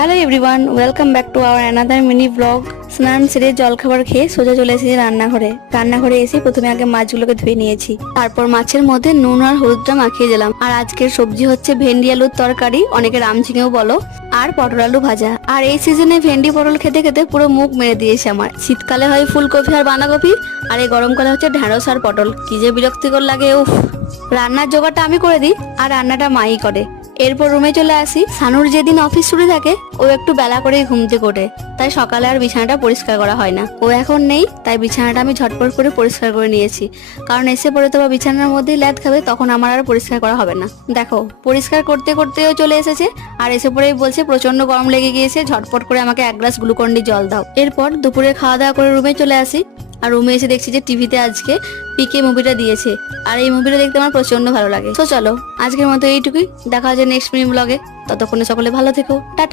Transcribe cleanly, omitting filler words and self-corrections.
Hello everyone, welcome back to our another mini blog. স্নান সেরে জলখাবার খেয়ে সোজা চলে এসেছি রান্নাঘরে এসে প্রথমে আগে মাছগুলোকে ধুয়ে নিয়েছি, তারপর মাছের মধ্যে নুন আর হলুদটা মাখিয়ে দিলাম। আর আজকের সবজি হচ্ছে ভেন্ডি আলুর তরকারি, অনেকে রামঝিঙেও বলো, আর পটল আলু ভাজা। আর এই সিজনে ভেন্ডি পটল খেতে খেতে পুরো মুখ মেরে দিয়েছে আমার। শীতকালে হয় ফুলকপি আর বাঁধাকপি, আর এই গরমকালে হচ্ছে ঢেঁড়স আর পটল। কি যে বিরক্তিকর লাগে, উফ। রান্নার জোগাড়টা আমি করে দিই আর রান্নাটা মাই করে। এরপর রুমে চলে আসি। সানুর যেদিন অফিস ছুটি থাকে ও একটু বেলা করেই ঘুম থেকে ওঠে, তাই সকালে আর বিছানাটা পরিষ্কার করা হয় না। ও এখন নেই, তাই বিছানাটা আমি ঝটপট করে পরিষ্কার করে নিয়েছি, কারণ এসে পড়ে তো বিছানার মধ্যেই ল্যাদ খাবে, তখন আমার আর পরিষ্কার করা হবে না। দেখো, পরিষ্কার করতে করতেও চলে এসেছে, আর এসে পড়েই বলছে প্রচন্ড গরম লেগে গিয়েছে, ঝটপট করে আমাকে এক গ্লাস গ্লুকন্ডি জল দাও। এরপর দুপুরে খাওয়া দাওয়া করে রুমে চলে আসি। আর রুমে এসে দেখছি যে টিভিতে আজকে পিকে মুভিটা দিয়েছে, আর এই মুভিটা দেখতে আমার প্রচন্ড ভালো লাগে। তো চলো, আজকের মতো এইটুকুই, দেখা হচ্ছে নেক্সট মিনি ব্লগে। ততক্ষণে সকলে ভালো থেকো, টাটা।